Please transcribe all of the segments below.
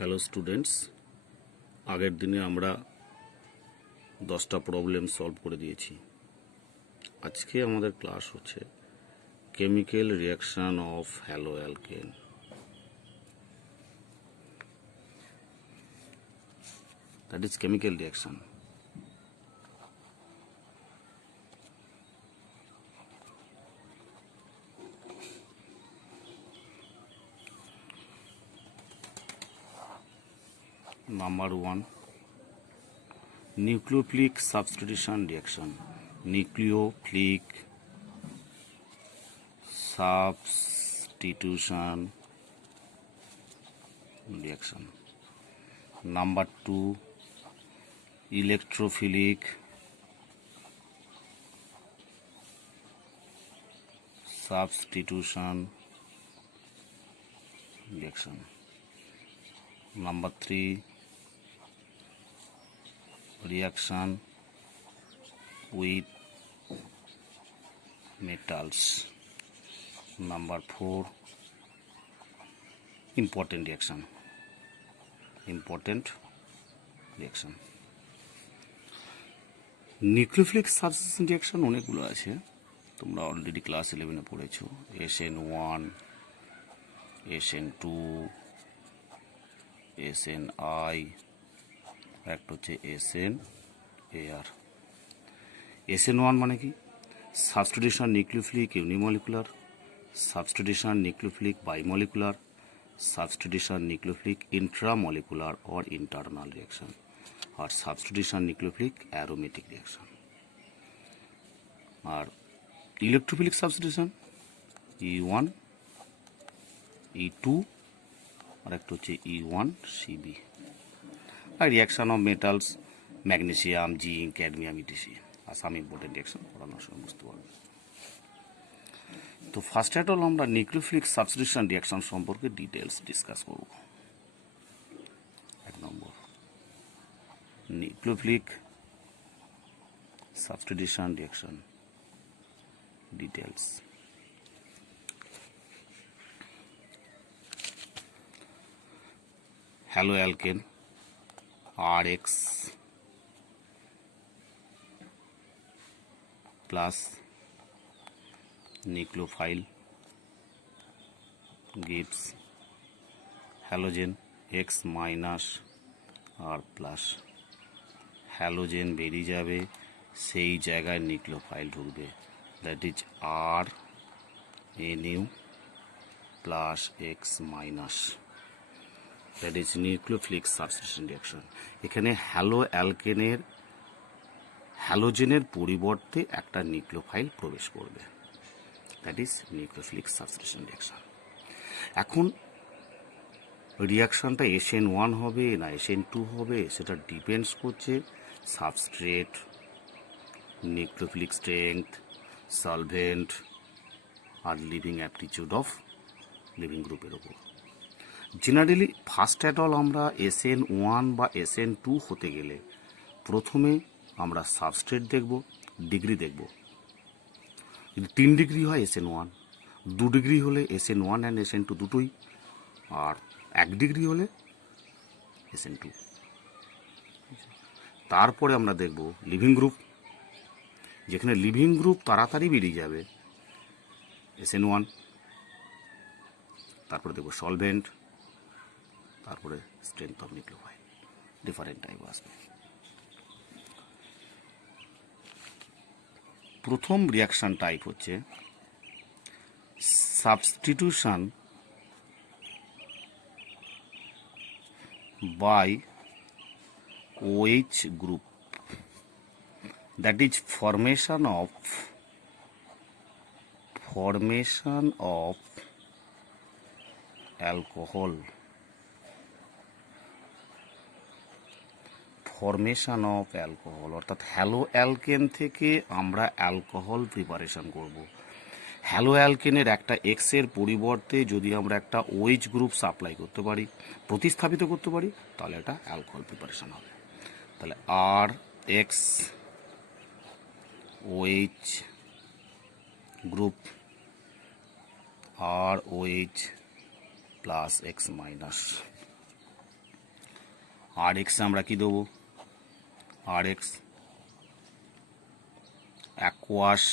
Hello students, আগের দিনে আমরা 10টা প্রবলেম সলভ করে দিয়েছি। আজকে আমাদের ক্লাস হচ্ছে chemical reaction of hello alkane. That is chemical reaction. Number 1, nucleophilic substitution reaction. Nucleophilic substitution reaction. Number 2, electrophilic substitution reaction. Number 3, reaction with metals. Number 4, important reaction. Nucleophilic substitution reaction অনেকগুলো আছে, তোমরা already class 11-এ পড়েছো। SN1, SN2, SNI, একটা হচ্ছে SNAR। SN1 মানে কি? Substitution nucleophilic unimolecular, substitution nucleophilic bimolecular, substitution nucleophilic intramolecular or internal reaction, আর substitution nucleophilic aromatic reaction. আর ইলেকট্রোফিলিক সাবস্টিটিউশন E1, E2, আর একটা হচ্ছে E1CB। আর reaction of metals magnesium, zinc, cadmium, etc. আর সাম ইম্পর্টেন্ট রিয়াকশন পড়ানোর সময় বুঝতে পারবে। তো ফার্স্ট অ্যাট অল আমরা নিউক্লিওফিলিক সাবস্টিটিউশন রিয়াকশন সম্পর্কে ডিটেলস ডিসকাস করব। 1 number, nucleophilic substitution reaction details. Haloalkane RX plus nucleophile gives halogen X minus R plus. Halogen বেরিয়ে যাবে, সেই জায়গায় নিউক্লিওফাইল ঢুকবে, that is RNU plus X minus. That is nucleophilic substitution reaction. এখানে hello অ্যালকেনের হ্যালোজেনের পরিবর্তে একটা nucleophile প্রবেশ করবে, that is nucleophilic substitution reaction. এখন রিয়াকশনটা SN1 হবে না SN2 হবে, সেটা ডিপেন্ডস করছে সাবস্ট্রেট, নিউক্লিওফিলিক স্ট্রেংথ, সলভেন্ট আর লিভিং অ্যাপটিটিউড অফ লিভিং গ্রুপের ওপর। জেনারেলি ফার্স্ট অ্যাট অল আমরা SN1 বা SN2 হতে গেলে প্রথমে আমরা সাবস্ট্রেট দেখব, ডিগ্রি দেখব। যদি 3 ডিগ্রি হয় SN1, 2 ডিগ্রি হলে SN1 অ্যান্ড SN2 দুটোই, আর 1 ডিগ্রি হলে SN2। তারপরে আমরা দেখব লিভিং গ্রুপ, যেখানে লিভিং গ্রুপ তাড়াতাড়ি বেরিয়ে যাবে SN1। তারপরে দেখব সলভেন্ট, তারপরে strength of nucleophile, different type আসবে। প্রথম রিয়াকশন টাইপ হচ্ছে substitution by OH group, that is formation of alcohol, অর্থাৎ হ্যালো অ্যালকেন থেকে আমরা অ্যালকোহল প্রিপারেশন করব। হ্যালো অ্যালকেনের একটা এক্স এর পরিবর্তে যদি আমরা একটা OH গ্রুপ সাপ্লাই করতে পারি, প্রতিস্থাপিত করতে পারি, তাহলে এটা অ্যালকোহল প্রিপারেশন হবে। তাহলে RX OH group ROH plus X minus. আর এক্সে আমরা কি দেবো, R X aqueous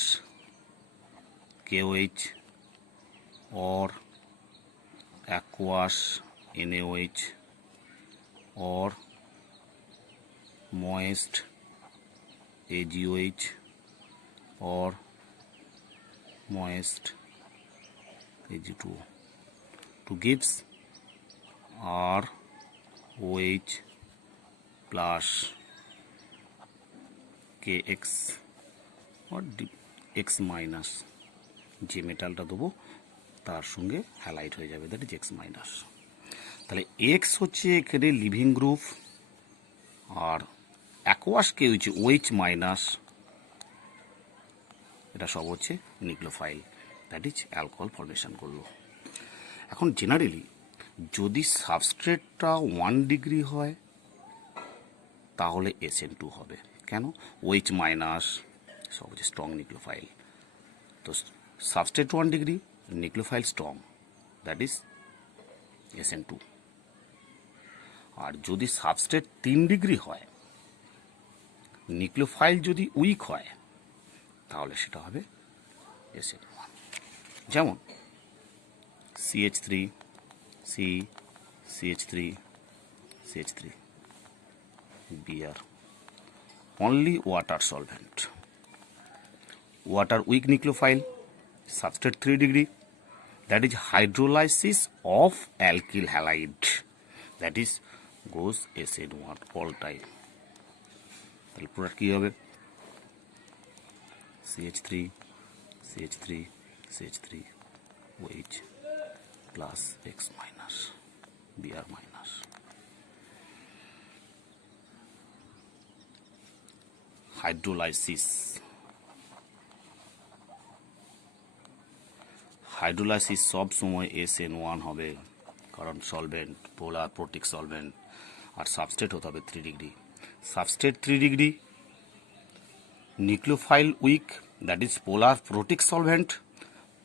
KOH or aqueous NaOH or moist AgOH or moist Ag2O to gives ROH plus KX or X minus, যে মেটালটা দেবো তার সঙ্গে হ্যালাইড হয়ে যাবে, দ্যাট ইজ এক্স মাইনাস। তাহলে এক্স হচ্ছে এখানে লিভিং গ্রুপ, আর অ্যাকোয়াস কে হচ্ছে OH মাইনাস, এটা সব হচ্ছে nucleophile, that is alcohol formation করলো। এখন জেনারেলি যদি সাবস্ট্রেটটা 1 ডিগ্রি হয় তাহলে SN2 হবে। কেন? OH মাইনাস সব হচ্ছে স্ট্রং নিউক্লিওফাইল। তো substrate 1 degree, nucleophile strong, that is SN2। আর যদি সাবস্ট্রেট 3 ডিগ্রি হয়, নিউক্লিওফাইল যদি উইক হয়, তাহলে সেটা হবে SN1। যেমন CH3 C CH3 CH3 Br only water solvent, water weak nucleophile, substrate 3 degree, that is hydrolysis of alkyl halide, that is goes SN1 all time। তাহলে পুরো কি হবে CH3 CH3 CH3 OH plus X minus Br minus। Hydrolysis সব সময় SN1 হবে, কারণ solvent polar protic solvent, আর substrate হতে হবে 3 degree. Substrate 3 degree, nucleophile weak, that is polar protic solvent.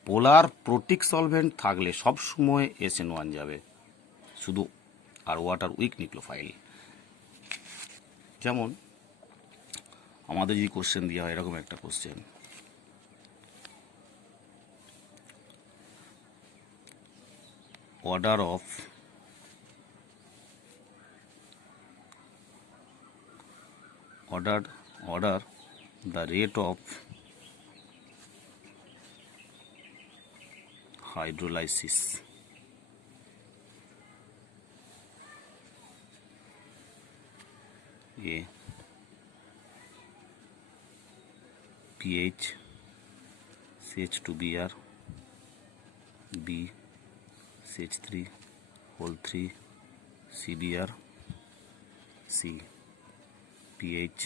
Polar protic solvent থাকলে সব সময় SN1 যাবে শুধু, আর ওয়াটার উইক নিউক্লিওফাইল। যেমন আমাদের যে কোশ্চেন দেওয়া হয়, এরকম একটা question, order the rate of hydrolysis A pH CH2Br B CH3 whole 3 CBr C pH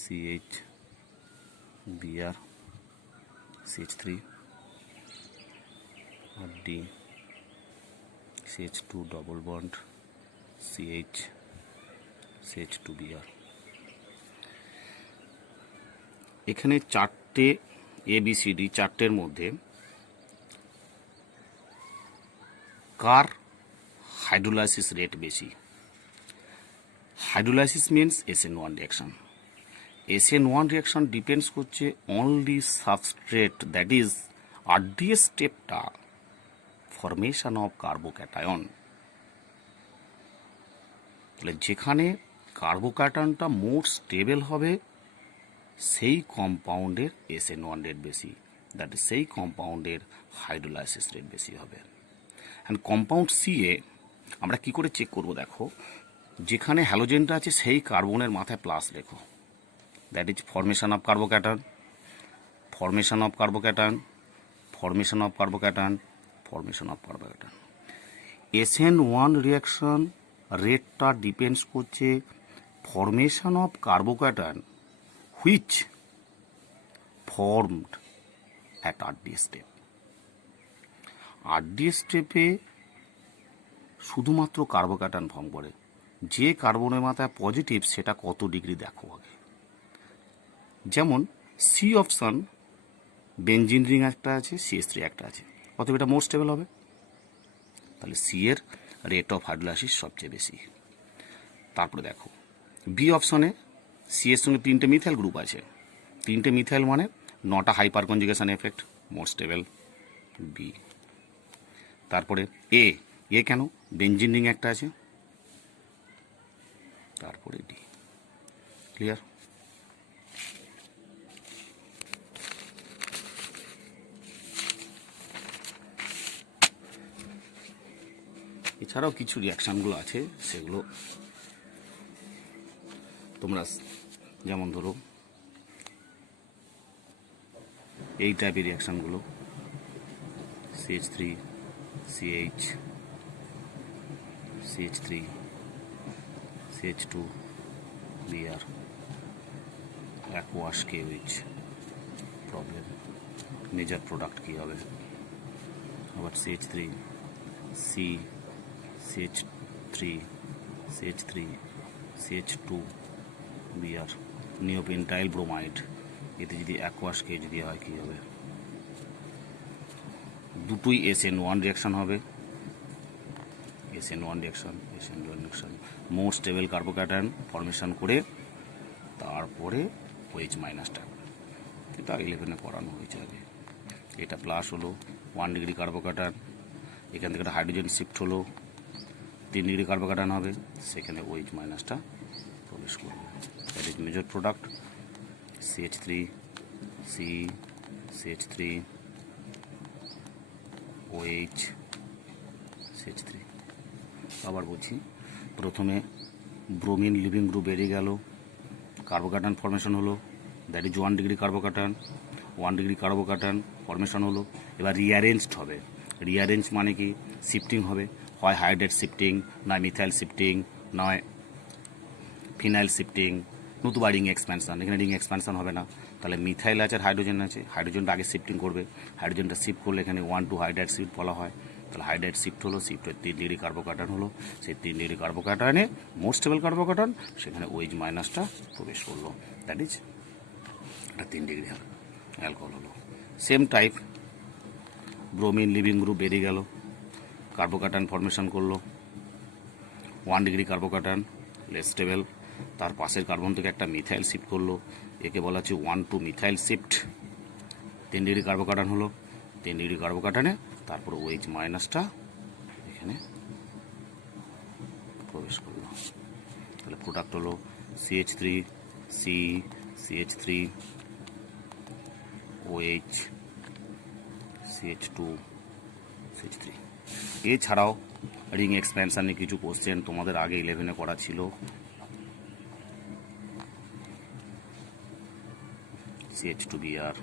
CH Br CH3 और D CH2 double bond CH CH2Br। এখানে চারটে ABCD, চারটের মধ্যে কার হাইড্রোলাইসিস রেট বেশি? Hydrolysis means SN1 reaction. SN1 reaction depends করছে only substrate, that is RDS স্টেপটা formation of carbocation. তাহলে যেখানে কার্বোক্যাটায়নটা মোর স্টেবল হবে সেই কম্পাউন্ডের SN1 রেট বেশি, দ্যাট ইজ সেই কম্পাউন্ডের হাইড্রোলাইসিস রেট বেশি হবে। অ্যান্ড কম্পাউন্ড CA আমরা কি করে চেক করব? দেখো, যেখানে হ্যালোজেনটা আছে সেই কার্বনের মাথায় প্লাস লেখো, that is formation of carbocation, formation of carbocation, formation of carbocation, formation of carbocation. SN1 reaction রেটটা ডিপেন্ডস করছে formation of carbocation which formed at RDS step. RDS স্টেপে শুধুমাত্র কার্বোক্যাটায়ন ফর্ম করে, যে কার্বনের মাথায় পজিটিভ সেটা কত ডিগ্রি দেখো আগে। যেমন সি অপশান, বেনজিন রিং একটা আছে, CH3 একটা আছে, অতএব এটা মোর স্টেবল হবে। তাহলে সি এর রেট অফ হাইড্রোলাইসিস সবচেয়ে বেশি। তারপরে দেখো বি অপশনে সি এর সঙ্গে 3টে মিথাইল গ্রুপ আছে, 3টে মিথাইল মানে 9টা hyperconjugation effect, more stable B. তারপরে এ কেন, বেঞ্জিন রিং একটা আছে, তারপরে ডি। ক্লিয়ার? এছাড়াও কিছু রিয়াকশানগুলো আছে, সেগুলো তোমরা যেমন ধরো এই টাইপের রিয়াকশানগুলো CH3 CH CH3 CH2 Br aqueous KOH problem, major product কী হবে? আবার CH3 C CH3 CH3 CH2 Br নিওপেন্টাইল bromide, এতে যদি অ্যাকোয়াস কে যদি হয় কী হবে? দুটোই SN1 রিয়াকশান হবে, SN1 রিয়াকশান মোর স্টেবল কার্বোক্যাটায়ন ফর্মেশন করে তারপরে OH মাইনাসটা, এটা 11-এ পড়ানো হয়েছে আগে। এটা প্লাস হলো 1 ডিগ্রি কার্বোক্যাটায়ন, এখান থেকে একটা হাইড্রোজেন শিফট হলো 3 ডিগ্রি কার্বোক্যাটায়ন হবে, সেখানে OH মাইনাসটা প্রবেশ করবে। That is major product CH3 C CH3 OH CH3। আবার বলছি, প্রথমে ব্রোমিন লিভিং গ্রুপ বেরিয়ে গেল, কার্বোক্যাটায়ন ফর্মেশন হলো, that is 1 degree carbocation, 1 degree carbocation formation হলো। এবার রিঅ্যারেঞ্জড হবে, রিঅ্যারেঞ্জ মানে কি? শিফটিং হবে, হয় হাইড্রেট শিফটিং, নয় মিথাইল শিফটিং, নয় ফিনাইল শিফটিং, নতুবা রিং এক্সপ্যানশন। এখানে রিং এক্সপ্যানশন হবে না, তাহলে মিথাইল আছে আর হাইড্রোজেন আছে, হাইড্রোজেনটা আগে শিফটিং করবে, হাইড্রোজেনটা শিফট করলে এখানে 1 2 হাইড্রেট শিফট বলা হয়। তাহলে হাইড্রেট শিফট হলো, শিফট হয়ে 3 ডিগ্রি কার্বোক্যাটায়ন হলো, সেই 3 ডিগ্রি কার্বোক্যাটায়নে মোর স্টেবল কার্বোক্যাটায়ন, সেখানে OH মাইনাসটা প্রবেশ করলো, দ্যাট ইজ এটা 3 ডিগ্রি অ্যালকোহল হলো। Same type bromine living group বেরিয়ে গেল, কার্বোক্যাটায়ন ফর্মেশন করলো, 1 ডিগ্রি কার্বোক্যাটায়ন লেস স্টেবল, তার পাশের কার্বন থেকে একটা মিথাইল শিফট করলো, একে বলা হচ্ছে 1 2 মিথাইল শিফট, 3 ডিগ্রি কার্বোক্যাটায়ন হলো, 3 ডিগ্রি কার্বোক্যাটায়নে তারপর OH মাইনাসটা এখানে প্রবেশ করলো। তাহলে প্রোডাক্ট হলো CH3 C CH3 OH CH2 CH3। এছাড়াও রিং এক্সপ্যানশানে কিছু কোশ্চেন তোমাদের আগে 11-এ করা ছিল, CH2Br,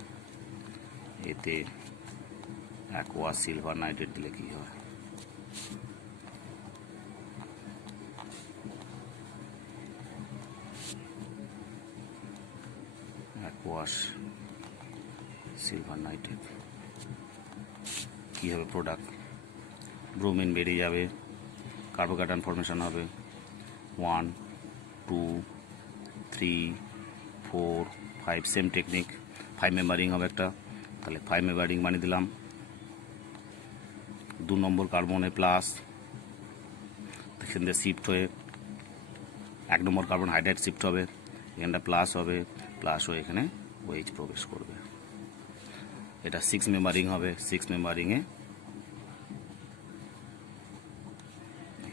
এতে অ্যাকোয়া সিলভার নাইট্রেট দিলে কী হয়? অ্যাকোয়াস সিলভার নাইট্রেট কী হবে? প্রোডাক্ট ব্রোমিন বেরিয়ে যাবে, কার্বোক্যাটায়ন ফর্মেশন হবে, 1 2 3 4 5, সেম টেকনিক, 5 মেম্বারিং হবে একটা, তাহলে 5 মেম্বারিং বানিয়ে দিলাম, 2 নম্বর কার্বনে প্লাস, এখান থেকে শিফট হয়ে 1 নম্বর কার্বন হাইড্রাইড শিফট হবে, এখানটা প্লাস হবে, প্লাস হয়ে এখানে OH প্রবেশ করবে। এটা 6 মেম্বারিং হবে, 6 মেম্বারিংয়ে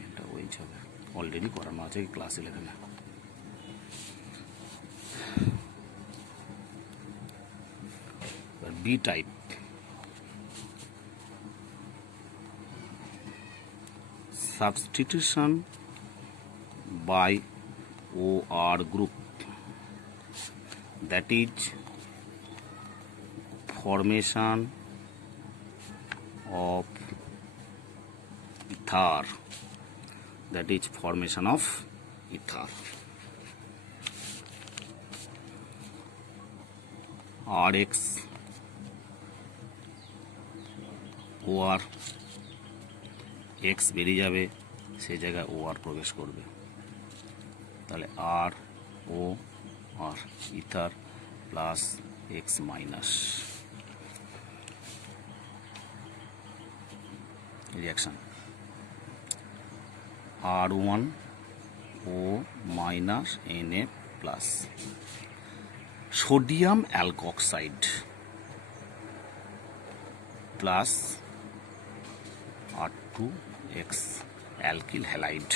এটা OH হবে, অলরেডি করানো আছে class 11-এ। B type, substitution by OR group, that is formation of ether, that is formation of ether। RX OR X বেরিয়ে যাবে, সেই জায়গায় OR প্রবেশ করবে, তাহলে R O R ether plus X minus reaction, R1 O minus Na plus sodium alkoxide plus R2X alkyl halide,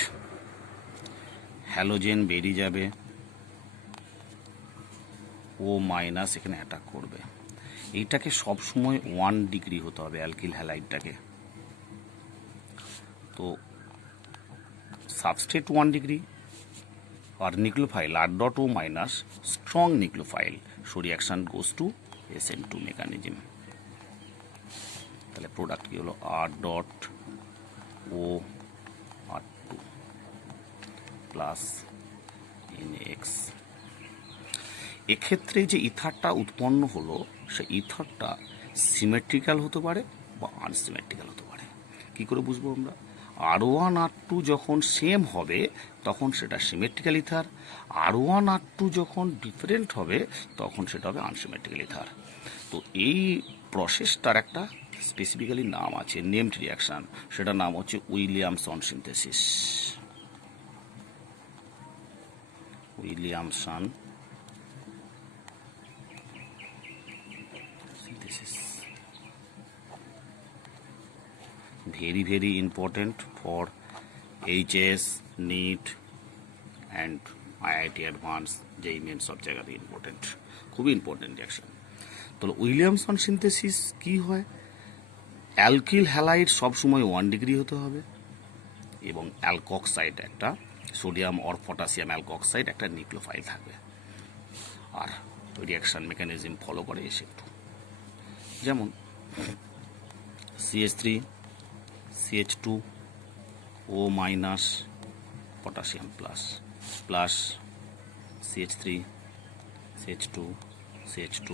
halogen বেরিয়ে যাবে, ও minus এখানে অ্যাটাক করবে। এইটাকে সবসময় 1 ডিগ্রি হতে হবে অ্যালকিল হ্যালাইডটাকে। তো সাবস্ট্রেট 1 ডিগ্রি আর nucleophile R.O minus strong nucleophile, so reaction goes to SN2 mechanism. তাহলে প্রোডাক্ট কি হলো R.O R2 প্লাস NX। এক্ষেত্রে যে ইথারটা উৎপন্ন হলো সে ইথারটা সিমেট্রিক্যাল হতে পারে বা আনসিমেট্রিক্যাল হতে পারে। কি করে বুঝবো আমরা? R1 R2 যখন সেম হবে তখন সেটা সিমেট্রিক্যাল ইথার, R1 R2 যখন ডিফারেন্ট হবে তখন সেটা হবে আনসিমেট্রিক্যাল ইথার। তো এই প্রসেসটার একটা স্পেসিফিক্যালি নাম আছে, নেমড রিয়াকশন, সেটার নাম হচ্ছে Williamson synthesis. Williamson synthesis, very very important for HS, NEET and IIT Advanced, JEE Mains সব জায়গাতে ইম্পর্টেন্ট, খুবই ইম্পর্টেন্ট রিয়াকশন। তাহলে উইলিয়ামসন সিনথেসিস কি হয়? অ্যালকিল হ্যালাইড সবসময় 1 ডিগ্রি হতে হবে এবং অ্যালকক্সাইড একটা সোডিয়াম অর পটাশিয়াম অ্যালকক্সাইড একটা নিউক্লিওফাইল থাকবে, আর রিয়াকশন মেকানিজম ফলো করে SN2। যেমন CH3 CH2 O minus potassium plus plus CH3 CH2 CH2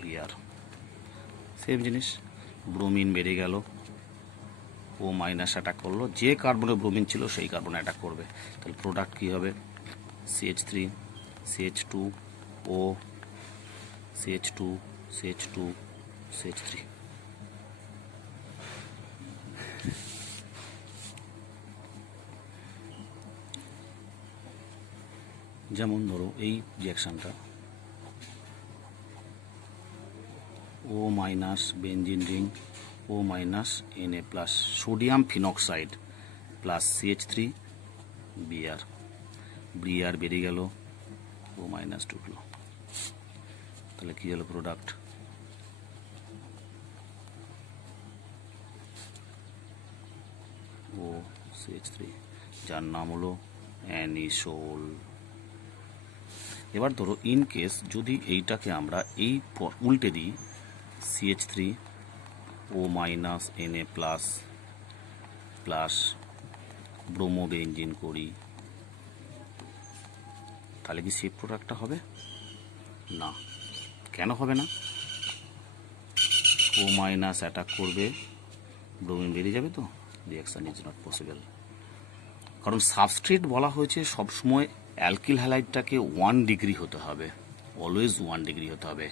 Br, same জিনিস। ব্রোমিন বেরিয়ে গেল, ও মাইনাস অ্যাটাক করলো, যে কার্বনে ব্রোমিন ছিল সেই কার্বনে অ্যাটাক করবে। তাহলে প্রোডাক্ট কী হবে? CH3 CH2 O CH2 CH2 CH3। যেমন ধরো এই রিয়াকশানটা O minus benzene ring O minus Na plus sodium phenoxide plus CH3 Br, Br বেরিয়ে গেল, ও মাইনাস ঢুকলো। তাহলে কী হলো প্রোডাক্ট? ও CH3, যার নাম হলো অ্যানিসোল। এবার ধরো ইন কেস যদি এইটাকে আমরা এই উল্টে দিই, CH3 ও মাইনাস Na প্লাস প্লাস ব্রোমোবেনজিন করি, তাহলে কি সেফ প্রোডাক্টটা হবে? না। কেন হবে না? ও মাইনাস অ্যাটাক করবে, ব্রোমিন বেরিয়ে যাবে, তো রিয়াকশান ইজ নট পসিবল। কারণ সাবস্ট্রেট বলা হয়েছে সবসময় অ্যালকিল হ্যালাইডটাকে 1 ডিগ্রি হতে হবে, অলওয়েজ 1 ডিগ্রি হতে হবে।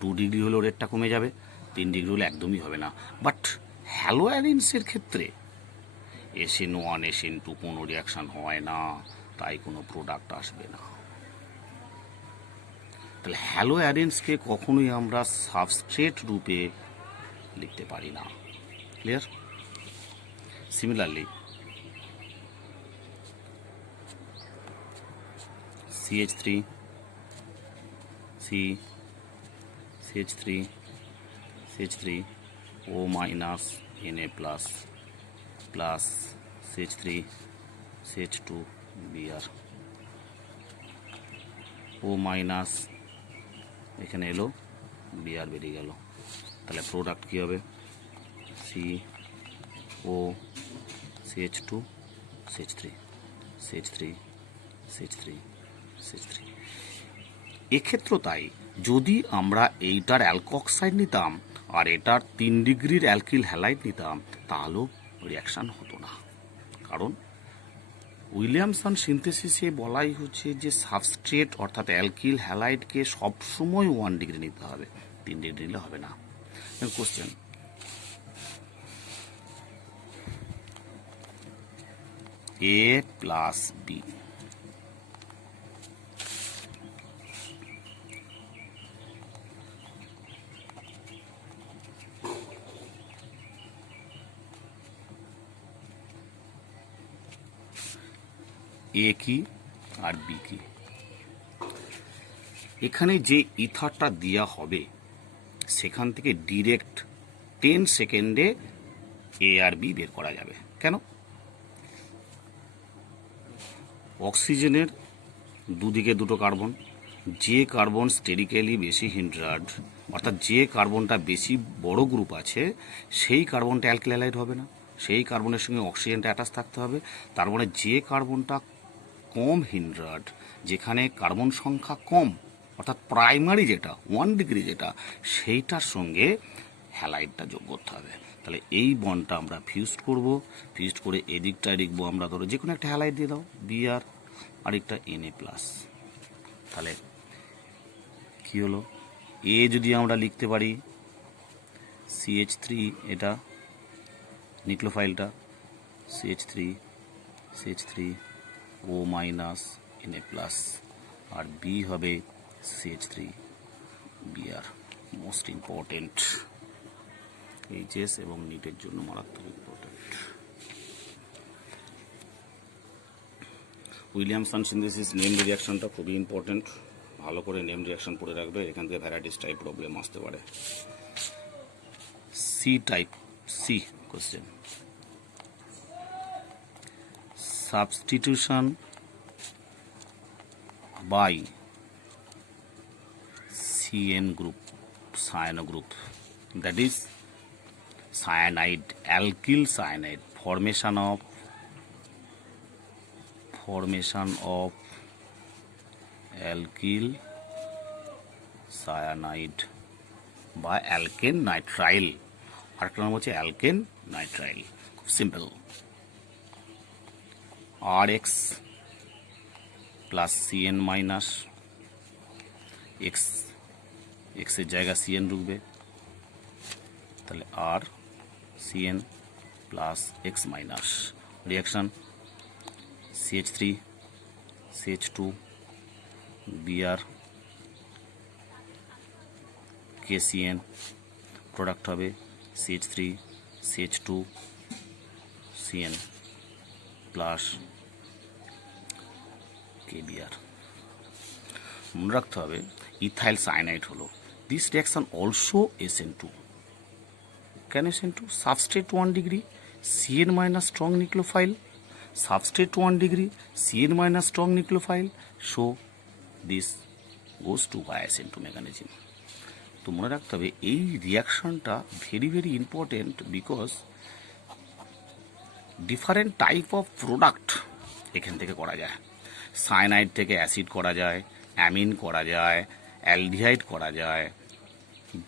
2 ডিগ্রি হলেও রেটটা কমে যাবে, 3 ডিগ্রি হলে একদমই হবে না। বাট হ্যালোঅ্যারিনসের ক্ষেত্রে SN1 SN2 কোনো রিয়াকশান হয় না, তাই কোনো প্রোডাক্ট আসবে না। তাহলে হ্যালোঅ্যারিনসকে কখনোই আমরা সাবস্ট্রেট রূপে লিখতে পারি না। Clear? Similarly CH3 CH3 CH3 O minus Na plus plus CH3 CH2 Br, O minus এখানে এলো, Br বেরিয়ে গেল। তাহলে প্রোডাক্ট কী হবে? CO CH2 CH3 CH3 CH3 CH3। এক্ষেত্রে তাই যদি আমরা এইটার অ্যালকক্সাইড নিতাম আর এটার 3 ডিগ্রির অ্যালকিল হ্যালাইড নিতাম তাহলেও রিয়াকশান হতো না। কারণ উইলিয়ামসন সিনথেসিসে বলাই হচ্ছে যে সাবস্ট্রেট অর্থাৎ অ্যালকিল হ্যালাইডকে সবসময় 1 ডিগ্রি নিতে হবে, 3 ডিগ্রি নিলে হবে না। কোশ্চেন, এ প্লাস বি। এ কি আর বি কি? এখানে যে ইথারটা দেওয়া হবে সেখান থেকে ডিরেক্ট 10 সেকেন্ডে এ আর বি বের করা যাবে। কেন? অক্সিজেনের দুদিকে দুটো কার্বন, যে কার্বন স্টেরিক্যালি বেশি হিন্ড্রাড, অর্থাৎ যে কার্বনটা বেশি বড় গ্রুপ আছে সেই কার্বনটা অ্যালকিল হ্যালাইড হবে না, সেই কার্বনের সঙ্গে অক্সিজেনটা অ্যাটাচ থাকতে হবে। তার মানে যে কার্বনটা কম হিন্ড্রাড, যেখানে কার্বন সংখ্যা কম, অর্থাৎ প্রাইমারি যেটা 1 ডিগ্রি যেটা, সেইটার সঙ্গে হ্যালাইডটা যোগ করতে হবে। তাহলে এই বন্ডটা আমরা ফিউজড করব, ফিউজড করে এদিকটায় লিখবো আমরা, ধরো যে কোনো একটা হ্যালাইড দিয়ে দাও বি আর, আরেকটা Na প্লাস। তাহলে কি হলো? এ যদি আমরা লিখতে পারি CH3, এটা নিক্লোফাইলটা CH3 ও মাইনাস Na প্লাস, আর বি হবে CH3 Br। Most important, HS এবং নিটের জন্য মারাত্মক ইম্পর্টেন্ট। উইলিয়ামসন সিনথেসিস নেম রিয়াকশনটা খুবই ইম্পর্টেন্ট, ভালো করে নেম রিয়াকশন পড়ে রাখবে, এখান থেকে ভ্যারাইটিস টাইপ প্রবলেম আসতে পারে। C type, C question, substitution by CN group, cyano group, that is cyanide, alkyl cyanide, formation of alkyl cyanide by alkane nitrile, আরেকটা নাম হচ্ছে অ্যালকেন নাইট্রাইল। খুব simple, RX plus CN minus X, এক্সের জায়গা CN ঢুকবে, তাহলে R CN plus X minus, reaction CH3 CH2 Br KCN, product হবে CH3 CH2 CN plus KBr। মনে রাখতে হবে ইথাইল সায়ানাইড হলো, দিস রিয়াকশন অলসো SN2, কেন SN2? Substrate 1 degree CN minus strong nucleophile, substrate 1 degree CN minus strong nucleophile, so this goes to by SN2 mechanism. তো মনে রাখতে হবে এই রিয়াকশনটা very very important, because different type of product এখান থেকে করা যায়। সায়ানাইড থেকে অ্যাসিড করা যায়, অ্যামিন করা যায়, অ্যালডিহাইড করা যায়,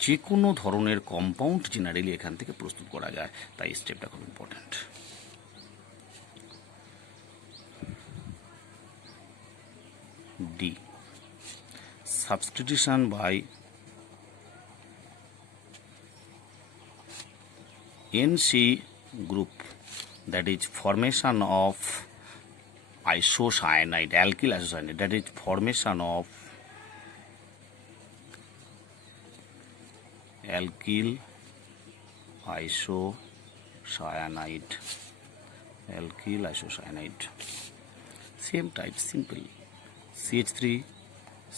যে কোনো ধরনের কম্পাউন্ড জেনারেলি এখান থেকে প্রস্তুত করা যায়, তাই স্টেপটা খুব important. D, substitution by NC group, that is formation of isocyanide, alkyl isocyanide, that is formation of alkyl isocyanide, same type, simple, CH3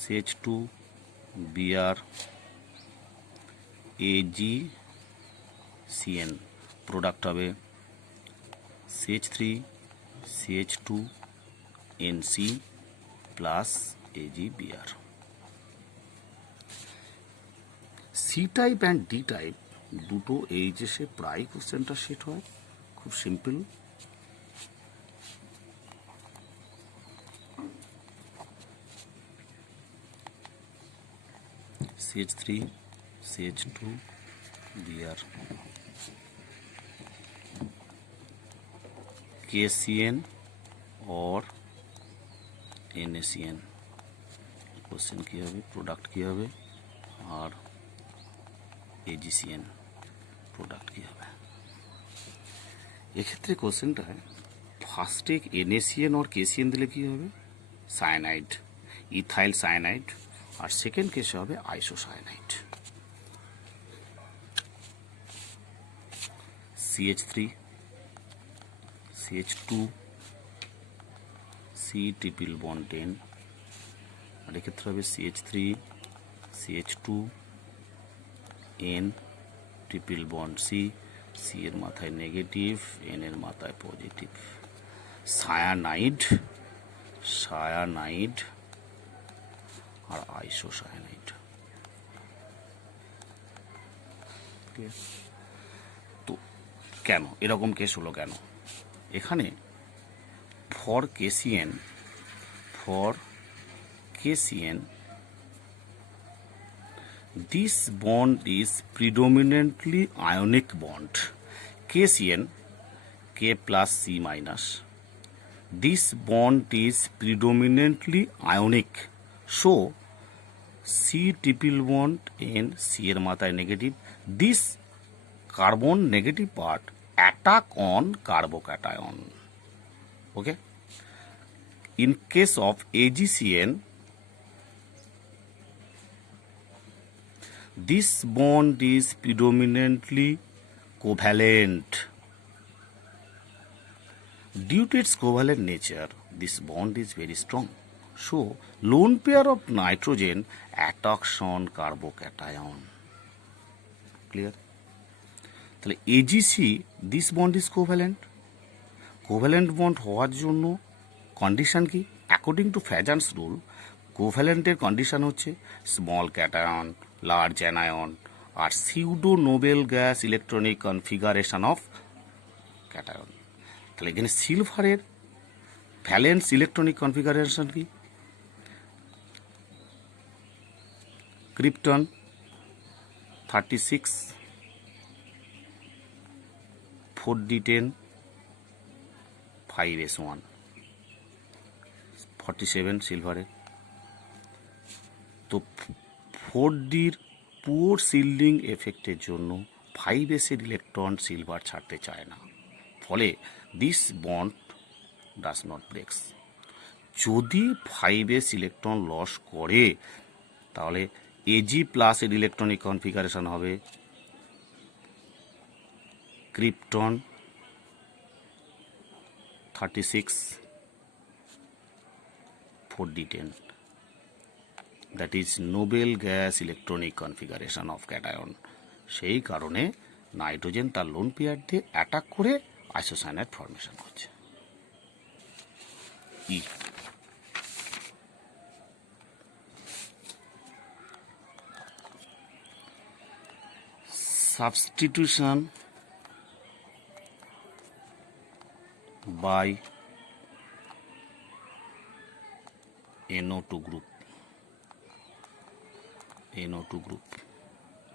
CH2 Br AgCN, প্রোডাক্ট হবে CH3 CH2 NC plus AgBr। C type and D type দুটো এইচএসে প্রায় কোশ্চেনটা set হয়, খুব simple. CH3 CH2 Br KCN और NaCN, question কী হবে, প্রোডাক্ট কী হবে, আর AgCN প্রোডাক্ট কী হবে। এক্ষেত্রে কোশ্চেনটায় ফার্স্টে NaCN or KCN দিলে কি হবে? Cyanide, ethyl cyanide. আর সেকেন্ড কেসে হবে isocyanide. CH3, CH2, C triple bond 10, আর এক্ষেত্রে হবে CH3, CH2, N triple bond C, C এর মাথায় নেগেটিভ, N এর মাথায় পজিটিভ। সায়ানাইড, সায়ানাইড আর আইসোসায়ানাইড। তো কেন এরকম কেস হলো কেন? এখানে for KCN, this bond is predominantly ionic bond. KCN, K plus C minus. This bond is predominantly ionic. So, C triple bond N, C এর মাথায় negative. This carbon negative part attack on carbocation. Okay? In case of AgCN, this bond is predominantly covalent. Due to its covalent nature, this bond is very strong. So, lone pair of nitrogen attacks on carbocation. Clear? তাহলে AgC, this bond is covalent. Covalent bond হওয়ার জন্য condition কি? According to Fajans rule, কোভ্যালেন্টের condition হচ্ছে small cation, large anion আর pseudo noble gas electronic configuration of cation. তাহলে এখানে সিলভারের ভ্যালেন্স ইলেকট্রনিক কনফিগারেশন কি? ক্রিপ্টন 36, 4d10, 5s1, 47 সিলভারের। তো 4ডির পুওর শিল্ডিং এফেক্টের জন্য 5s-এর ইলেকট্রন সিলভার ছাড়তে চায় না, ফলে দিস বন্ড ডাজ নট ব্রেকস। যদি 5s ইলেকট্রন লস করে তাহলে Ag প্লাসের ইলেকট্রনিক কনফিগারেশন হবে krypton 36, 4d10, that is Nobel gas electronic configuration of cation. সেই কারণে নাইট্রোজেন তার লোন পেয়ার দিয়ে অ্যাটাক করে আইসোসায়ানাইড ফর্মেশন করছে। ই substitution by NO2 group,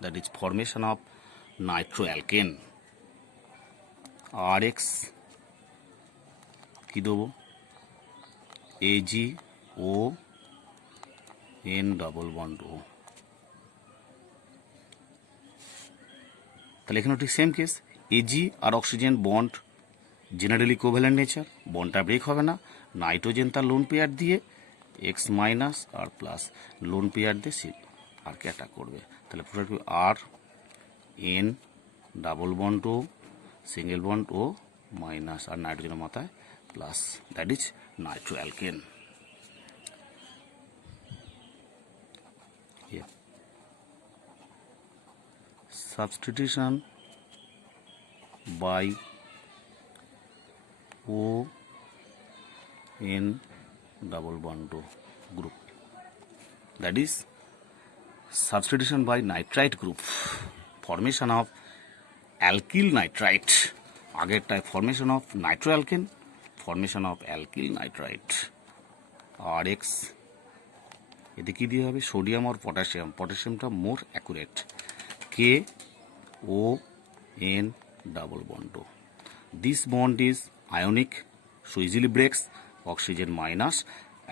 that is formation of nitroalkane, RX কি দেবো? AgO N double bond O। তাহলে এখানে ঠিক সেম কেস, Ag আর oxygen bond generally covalent nature, বন্ডটা ব্রেক হবে না। নাইট্রোজেন তার লোন পেয়ার দিয়ে X মাইনাস আর প্লাস লোন পেয়ার দিয়ে সি আরকে অ্যাটাক করবে। তাহলে পুরো R N double bond O single bond O minus আর নাইট্রোজেনের মাথায় plus, that is nitroalkane. Substitution by O N double bond O group, that is substitution by nitrite group, formation of alkyl nitrite, আগেরটায় formation of nitroalkane, formation of alkyl nitrite, RX এতে কি দিয়ে হবে? Sodium আর potassium, পটাশিয়ামটা more accurate, K O N double bond O. This bond is ionic, so easily breaks. Oxygen minus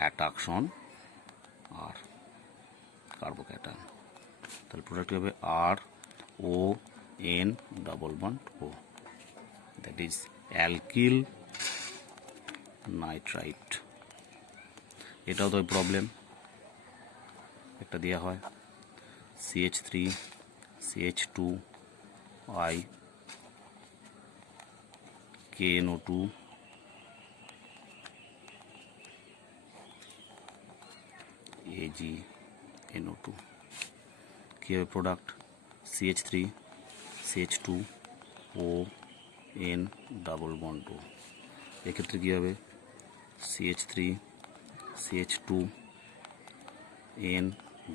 attacks on R carbocation. তাহলে product হবে R O N double bond O, that is alkyl nitrite. এটাও তো problem, একটা দেওয়া হয় CH3 CH2 I KNO2 AgNO2 কী হবে product CH3 CH2 O N double bond 2। এক্ষেত্রে কী হবে CH3 CH2 N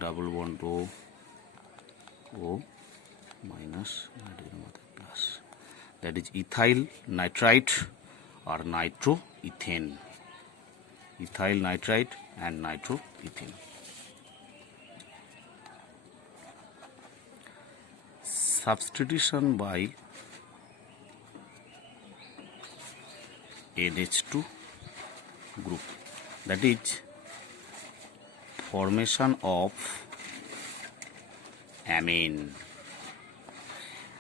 double bond O minus nitrogen মাথায় plus, that is ethyl nitrite আর nitro ethane. Ethyl nitrite and nitro ethane. Substitution by NH2 group, that is formation of amine।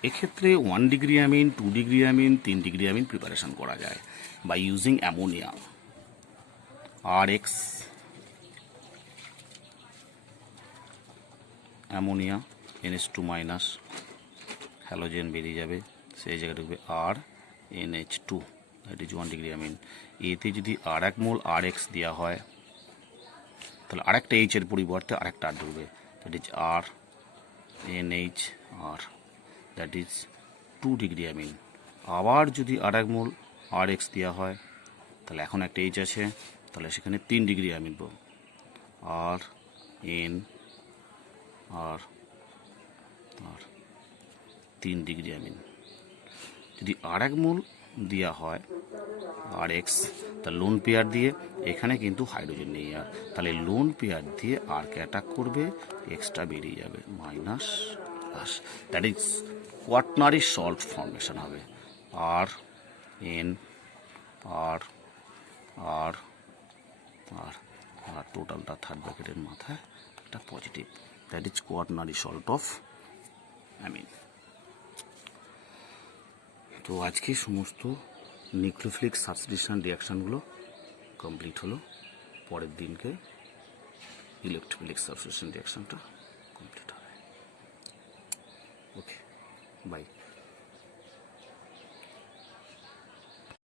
এক্ষেত্রে 1 degree amine, 2 degree amine, 3 degree amine preparation করা যায় by using ammonia. RX ammonia NH2 minus, halogen বেরিয়ে যাবে, সেই জায়গায় ঢুকবে RNH2, that is 1 degree amine. এতে যদি আর এক মোল RX দেওয়া হয় তাহলে আরেকটা H এর পরিবর্তে আরেকটা আর ঢুকবে, that is RNHR, that is 2 degree amine. আবার যদি আর এক মোল RX দেওয়া হয় তাহলে এখন একটা H আছে, তাহলে সেখানে 3 ডিগ্রি অ্যামিন পাবো, RNR 3 ডিগ্রি অ্যামিন। যদি আর এক মোল দেওয়া হয় RX, তাহলে লোন পেয়ার দিয়ে এখানে কিন্তু হাইড্রোজেন নেই আর, তাহলে লোন পেয়ার দিয়ে আরকে অ্যাটাক করবে, এক্সট্রা বেরিয়ে যাবে minus plus, that is quaternary salt formation হবে। RNR আর টোটালটা থার্ড ব্র্যাকেটের মাথায় একটা positive, that is quaternary salt of amine. তো আজকে সমস্ত নিউক্লিওফিলিক সাবস্টিটিউশন রিয়াকশানগুলো কমপ্লিট হলো। পরের দিনকে ইলেকট্রোফিলিক সাবস্টিটিউশন রিয়াকশানটা কমপ্লিট হবে। ওকে, বাই।